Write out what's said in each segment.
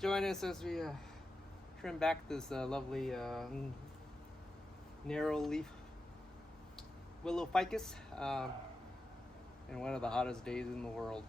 join us as we trim back this lovely narrow leaf Willow Ficus in one of the hottest days in the world.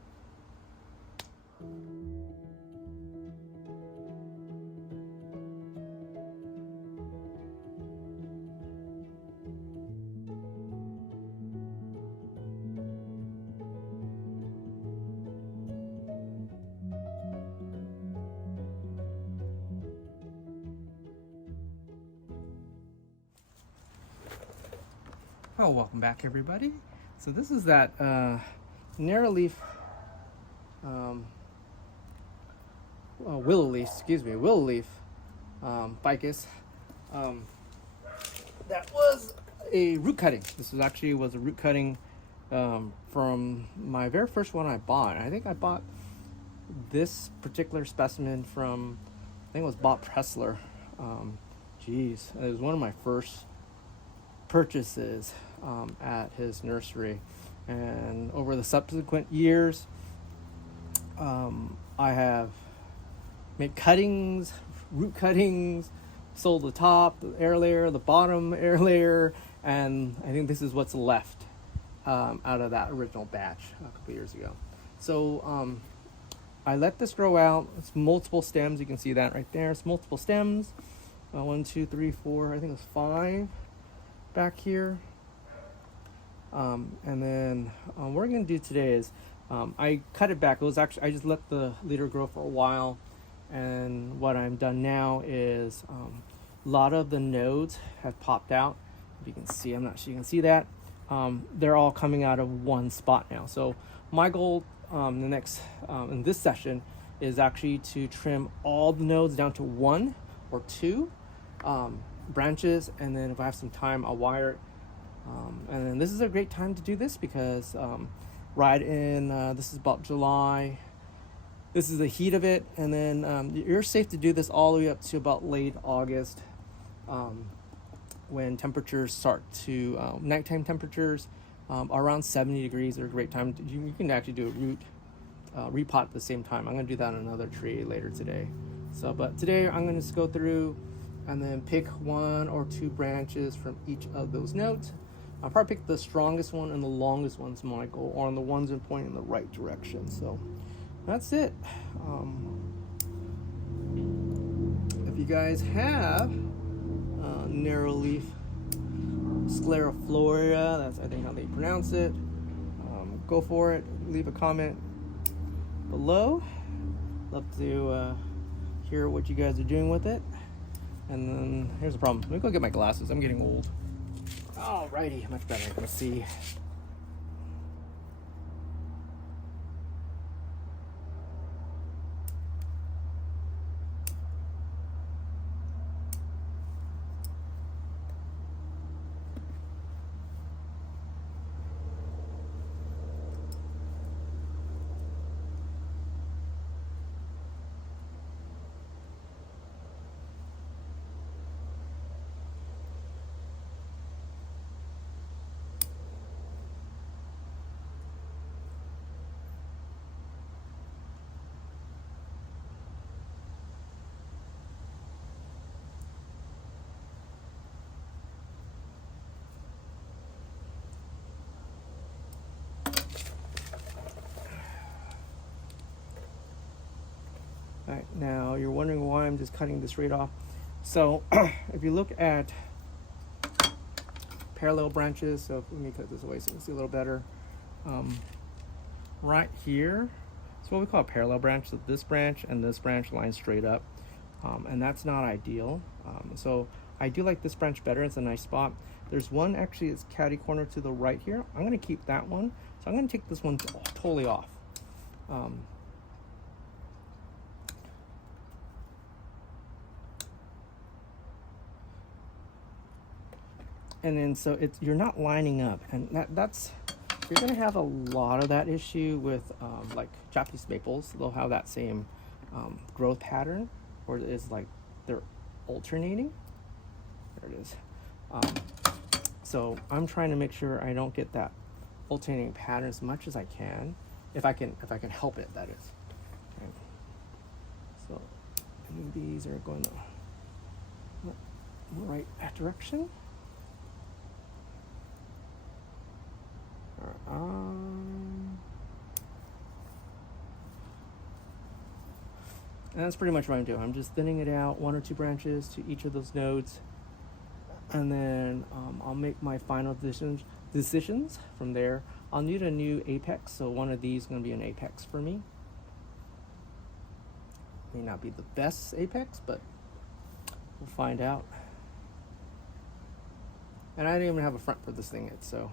Oh, welcome back, everybody. So this is that narrow leaf, willow leaf, ficus. That was a root cutting. This was a root cutting from my very first one I bought. I think I bought this particular specimen from, I think it was Bob Pressler. It was one of my first purchases at his nursery, and over the subsequent years I have made cuttings, root cuttings, sold the top, the air layer, the bottom air layer, and I think this is what's left out of that original batch a couple years ago. So I let this grow out. It's multiple stems. You can see that right there. It's multiple stems. 1, 2, 3, 4. I think it's 5 back here. And then what we're going to do today is I cut it back. It was actually, I just let the leader grow for a while, and what I'm done now is a lot of the nodes have popped out. If you can see, I'm not sure you can see that. They're all coming out of one spot now. So my goal in this session is actually to trim all the nodes down to 1 or 2 branches, and then if I have some time, I'll wire it. And then this is a great time to do this because this is about July. This is the heat of it, and then you're safe to do this all the way up to about late August, when temperatures start to nighttime temperatures around 70 degrees are a great time. You can actually do a repot at the same time. I'm going to do that on another tree later today. But today I'm going to just go through and then pick 1 or 2 branches from each of those nodes. I'll probably pick the strongest one and the longest one's my goal, or on the ones that point in the right direction. So that's it. If you guys have narrow leaf sclerifloria, that's I think how they pronounce it, go for it. Leave a comment below. Love to hear what you guys are doing with it. And then here's the problem. Let me go get my glasses. I'm getting old. Alrighty, much better. Let's see. All right, now you're wondering why I'm just cutting this right off. So if you look at parallel branches, so let me cut this away so you can see a little better. Right here, it's what we call a parallel branch. So this branch and this branch line straight up, and that's not ideal. So I do like this branch better. It's a nice spot. There's one actually, it's catty corner to the right here. I'm going to keep that one. So I'm going to take this one totally off. And then so you're not lining up, and that's you're gonna have a lot of that issue with like Japanese maples. They'll have that same growth pattern, or it's like they're alternating. There it is. So I'm trying to make sure I don't get that alternating pattern as much as I can, if I can help it. That is. Okay. So I think these are going the right direction. And that's pretty much what I'm doing. I'm just thinning it out, 1 or 2 branches to each of those nodes, and then I'll make my final decisions from there. I'll need a new apex, so one of these is going to be an apex for me. May not be the best apex, but we'll find out. And I didn't even have a front for this thing yet, so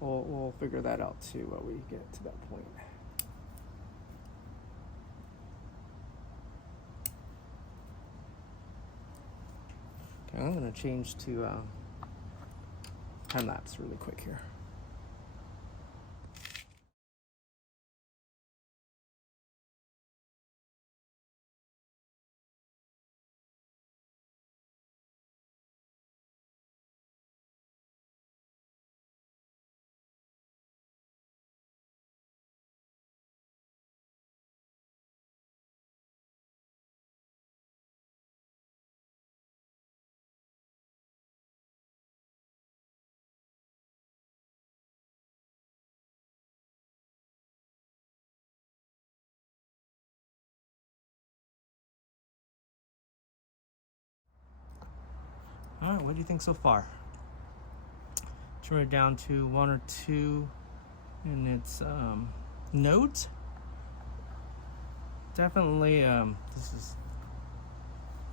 we'll figure that out too when we get to that point. Okay, I'm going to change to time lapse really quick here. All right, what do you think so far? Turn it down to 1 or 2 in its nodes. Definitely,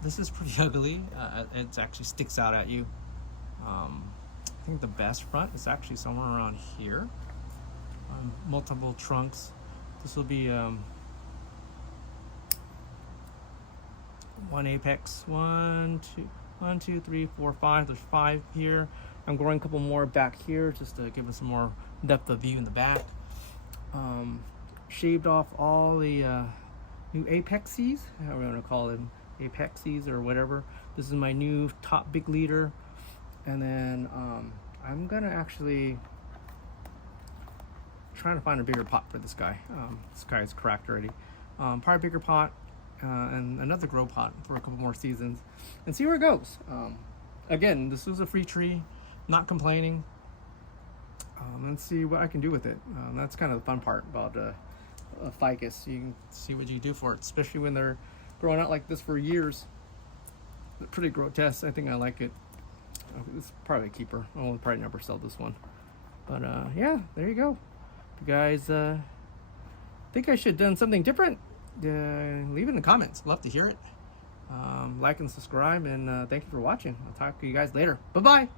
this is pretty ugly. It actually sticks out at you. I think the best front is actually somewhere around here. Multiple trunks. This will be 1 apex, 1, 2, 3, 4, 5. There's 5 here. I'm growing a couple more back here just to give us some more depth of view in the back. Shaved off all the new apexies, however you want to call them, apexies or whatever. This is my new top big leader, and then I'm gonna actually trying to find a bigger pot for this guy. This guy's cracked already. Probably a bigger pot. And another grow pot for a couple more seasons and see where it goes. Again, this was a free tree, not complaining. Let's see what I can do with it. That's kind of the fun part about a ficus. You can see what you do for it, especially when they're growing out like this for years. They're pretty grotesque. I think I like it. This is probably a keeper. I'll probably never sell this one, but yeah, there you go. If you guys think I should have done something different, leave it in the comments. Love to hear it. Like and subscribe, and thank you for watching. I'll talk to you guys later. Bye bye.